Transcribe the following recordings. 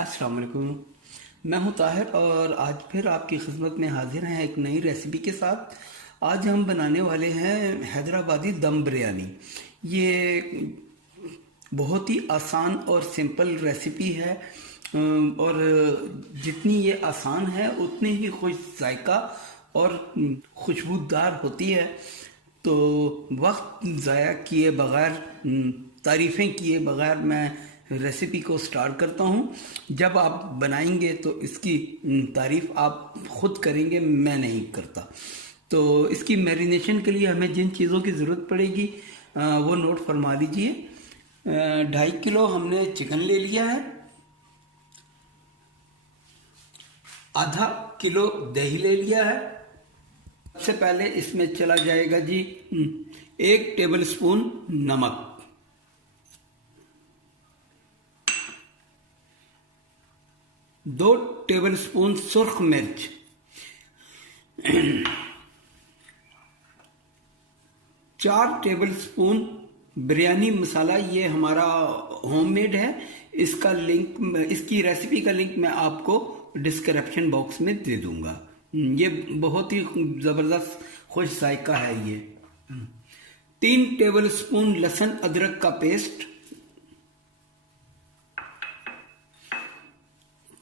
अस्सलाम वालेकुम। मैं हूं ताहिर और आज फिर आपकी खिदमत में हाजिर हैं एक नई रेसिपी के साथ। आज हम बनाने वाले हैं हैदराबादी दम बिरयानी। ये बहुत ही आसान और सिंपल रेसिपी है और जितनी ये आसान है उतनी ही खुश जायका और खुशबूदार होती है। तो वक्त ज़ाया किए बग़ैर, तारीफ़ें किए बग़ैर मैं रेसिपी को स्टार्ट करता हूँ। जब आप बनाएंगे तो इसकी तारीफ़ आप ख़ुद करेंगे, मैं नहीं करता। तो इसकी मैरिनेशन के लिए हमें जिन चीज़ों की ज़रूरत पड़ेगी वो नोट फरमा लीजिए। 2.5 किलो हमने चिकन ले लिया है, आधा किलो दही ले लिया है। सबसे पहले इसमें चला जाएगा जी 1 टेबल स्पून नमक, 2 टेबल स्पून सुर्ख मिर्च, 4 टेबल स्पून बिरयानी मसाला। ये हमारा होममेड है। इसका लिंक, इसकी रेसिपी का लिंक मैं आपको डिस्क्रिप्शन बॉक्स में दे दूंगा। ये बहुत ही ज़बरदस्त खुश जायका है ये। 3 टेबल स्पून लहसुन अदरक का पेस्ट,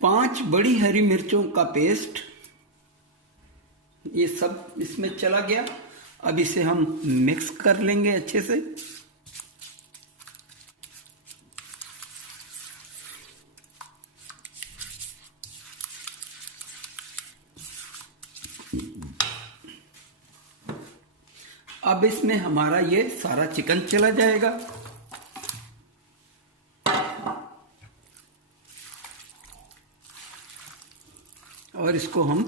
5 बड़ी हरी मिर्चों का पेस्ट। ये सब इसमें चला गया। अब इसे हम मिक्स कर लेंगे अच्छे से। अब इसमें हमारा ये सारा चिकन चला जाएगा। और इसको हम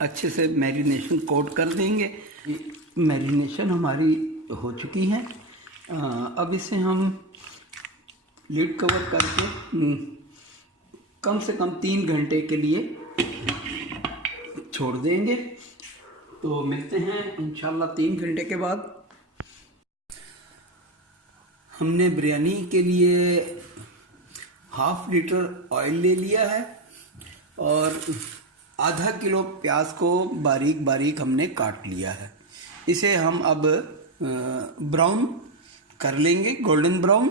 अच्छे से मैरिनेशन कोट कर देंगे। मैरिनेशन हमारी हो चुकी है। अब इसे हम लिड कवर करके कम से कम 3 घंटे के लिए छोड़ देंगे। तो मिलते हैं इंशाल्लाह 3 घंटे के बाद। हमने बिरयानी के लिए 1/2 लीटर ऑयल ले लिया है और आधा किलो प्याज को बारीक बारीक हमने काट लिया है। इसे हम अब ब्राउन कर लेंगे, गोल्डन ब्राउन।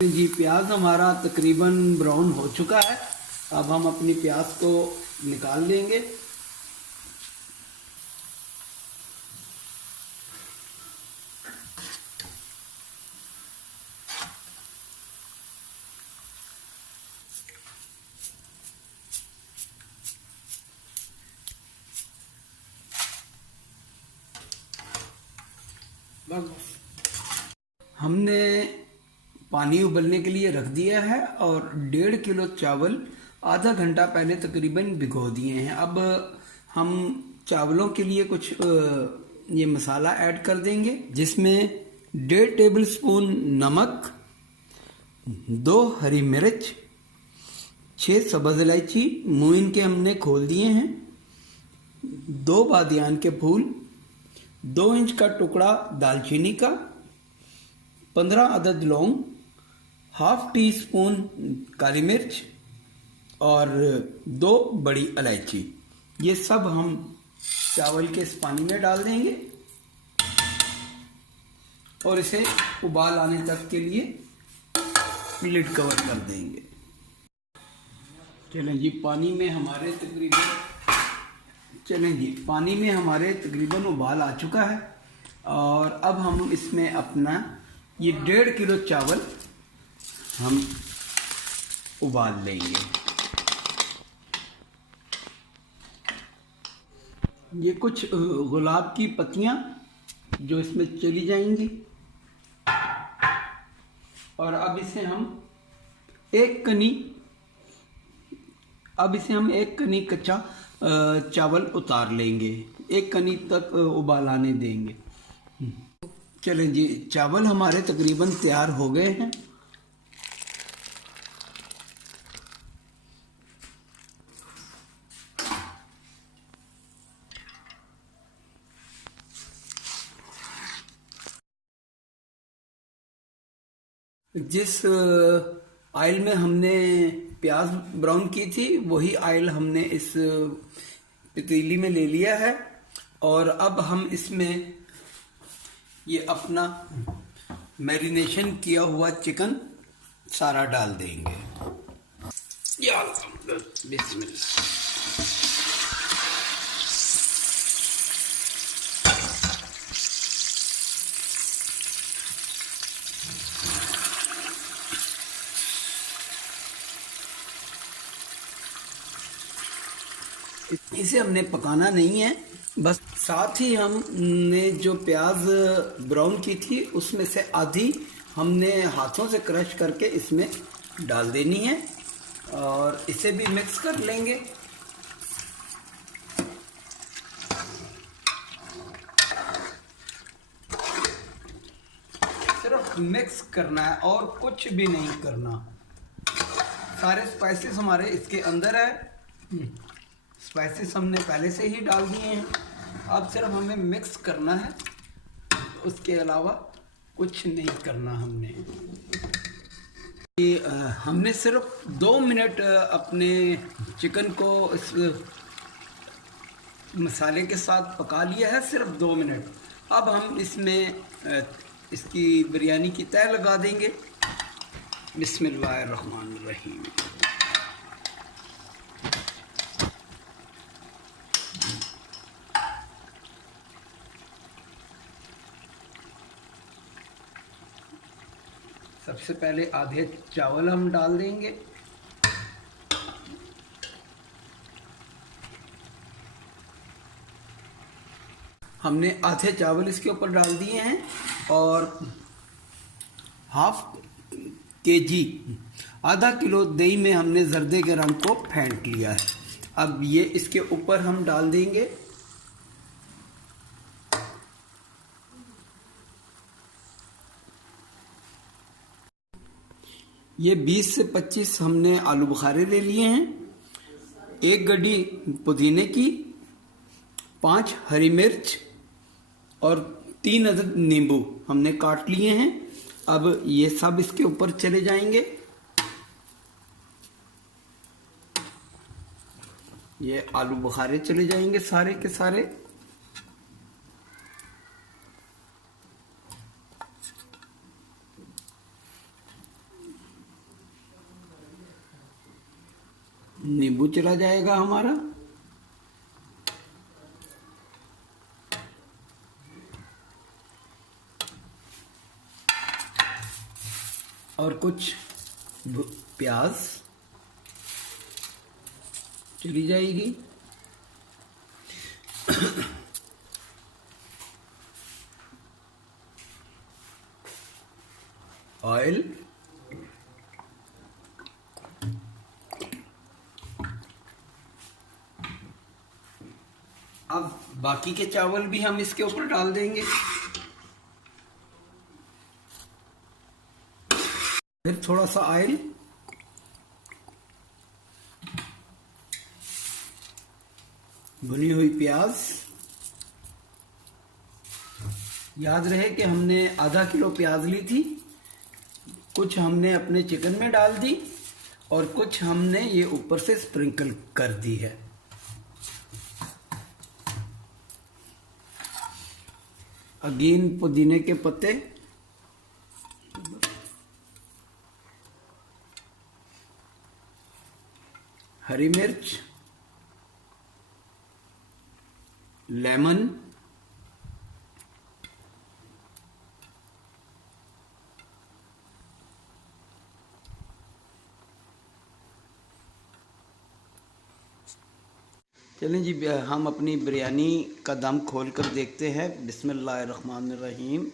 जी, प्याज हमारा तकरीबन ब्राउन हो चुका है। अब हम अपनी प्याज को निकाल लेंगे। हमने पानी उबलने के लिए रख दिया है और 1.5 किलो चावल आधा घंटा पहले तकरीबन भिगो दिए हैं। अब हम चावलों के लिए कुछ ये मसाला ऐड कर देंगे, जिसमें 1.5 टेबल स्पून नमक, 2 हरी मिर्च, 6 सब्ज़ इलायची मुँह इनके हमने खोल दिए हैं, 2 बादियान के फूल, 2 इंच का टुकड़ा दालचीनी का, 15 अदद लौंग, 1/2 टी स्पून काली मिर्च और 2 बड़ी इलायची। ये सब हम चावल के इस पानी में डाल देंगे और इसे उबाल आने तक के लिए लिड कवर कर देंगे। चलें जी, पानी में हमारे तकरीबन उबाल आ चुका है। और अब हम इसमें अपना ये 1.5 किलो चावल हम उबाल लेंगे। ये कुछ गुलाब की पत्तियां जो इसमें चली जाएंगी। और अब इसे हम एक कनी कच्चा चावल उतार लेंगे, 1 कनी तक उबाल आने देंगे। चलें जी, चावल हमारे तकरीबन तैयार हो गए हैं। जिस ऑयल में हमने प्याज ब्राउन की थी वही ऑयल हमने इस पतीली में ले लिया है। और अब हम इसमें ये अपना मैरिनेशन किया हुआ चिकन सारा डाल देंगे। या बिस्मिल्लाह। इसे हमने पकाना नहीं है, बस साथ ही हमने जो प्याज ब्राउन की थी उसमें से आधी हमने हाथों से क्रश करके इसमें डाल देनी है और इसे भी मिक्स कर लेंगे। सिर्फ मिक्स करना है और कुछ भी नहीं करना। सारे स्पाइसेस हमारे इसके अंदर है। स्पाइसेस हमने पहले से ही डाल दिए हैं, अब सिर्फ हमें मिक्स करना है, उसके अलावा कुछ नहीं करना हमने। हमने सिर्फ 2 मिनट अपने चिकन को इस मसाले के साथ पका लिया है, सिर्फ 2 मिनट। अब हम इसमें इसकी बिरयानी की तह लगा देंगे। बिस्मिल्लाहिर्रहमानिर्रहीम। सबसे पहले आधे चावल हम डाल देंगे। हमने आधे चावल इसके ऊपर डाल दिए हैं और ½ kg आधा किलो दही में हमने जर्दे के रंग को फेंट लिया है। अब ये इसके ऊपर हम डाल देंगे। ये 20 से 25 हमने आलू बुखारे ले लिए हैं, 1 गड्डी पुदीने की, 5 हरी मिर्च और 3 अदद नींबू हमने काट लिए हैं। अब ये सब इसके ऊपर चले जाएंगे। ये आलू बुखारे चले जाएंगे सारे के सारे। नींबू चला जाएगा हमारा। और कुछ प्याज चली जाएगी। ऑयल, अब बाकी के चावल भी हम इसके ऊपर डाल देंगे। फिर थोड़ा सा ऑयल, भुनी हुई प्याज। याद रहे कि हमने आधा किलो प्याज ली थी, कुछ हमने अपने चिकन में डाल दी और कुछ हमने ये ऊपर से स्प्रिंकल कर दी है। अगेन पुदीने के पत्ते, हरी मिर्च, लेमन, चलें जी, हम अपनी बिरयानी का दम खोल कर देखते हैं। बिस्मिल्लाहिर्रहमानिर्रहीम।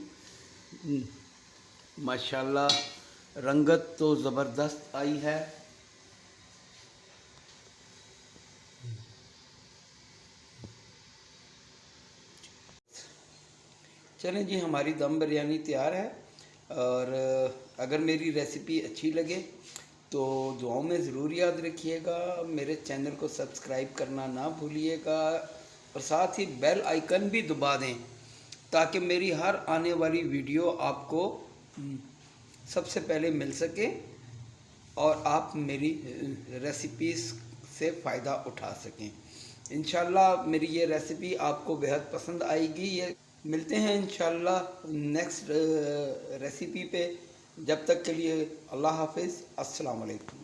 माशाल्लाह रंगत तो ज़बरदस्त आई है। चलें जी, हमारी दम बिरयानी तैयार है। और अगर मेरी रेसिपी अच्छी लगे तो दुआओं में ज़रूर याद रखिएगा। मेरे चैनल को सब्सक्राइब करना ना भूलिएगा और साथ ही बेल आइकन भी दबा दें ताकि मेरी हर आने वाली वीडियो आपको सबसे पहले मिल सके और आप मेरी रेसिपीज़ से फ़ायदा उठा सकें। इंशाल्लाह मेरी ये रेसिपी आपको बेहद पसंद आएगी। ये मिलते हैं इंशाल्लाह नेक्स्ट रेसिपी पे। जब तक के लिए अल्लाह हाफ़िज़, अस्सलाम वालेकुम।